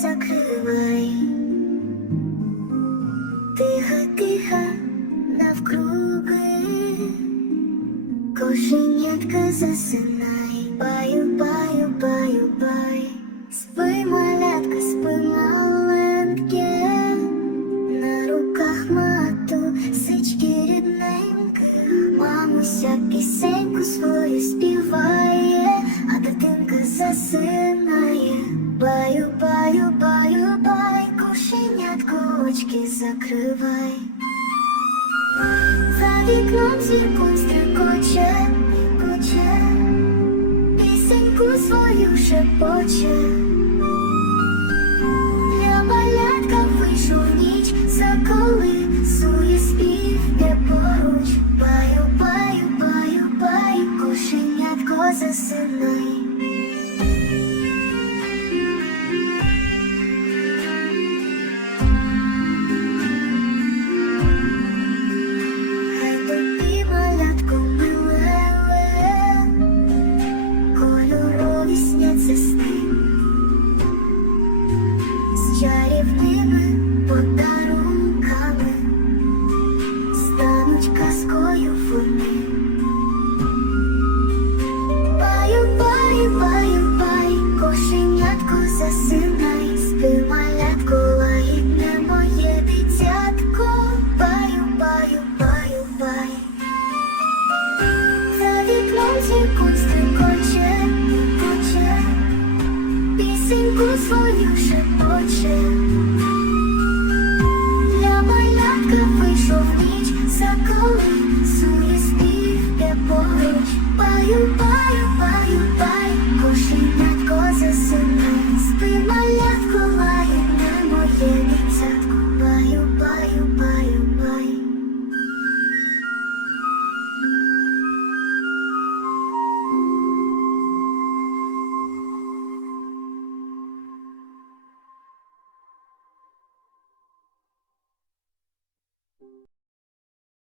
закривай, тиха, тиха навкруги, кошенятка засинай, баю, баю, баю, бай, спи малятка, спи маленьке, на руках мату сички рідненьки, мамуся пісеньку свою співає, а дитинка засинає. Баю, баю, очки закривай. За вікном зірком стрикоче, коче, пісеньку свою шепоче. Для малятка вийшов ніч, заколисує спів, де поруч. Баю, баю, баю, баю, кошенятко засинай. Подарунками стануть казкою вони. Баю, баю, баю, бай, кошенятко засинай, спи, малятко, лагідне моє дитятко. Баю, баю, баю, бай. За вікном зірком стрикоче, коче, пісеньку свою шепоче. you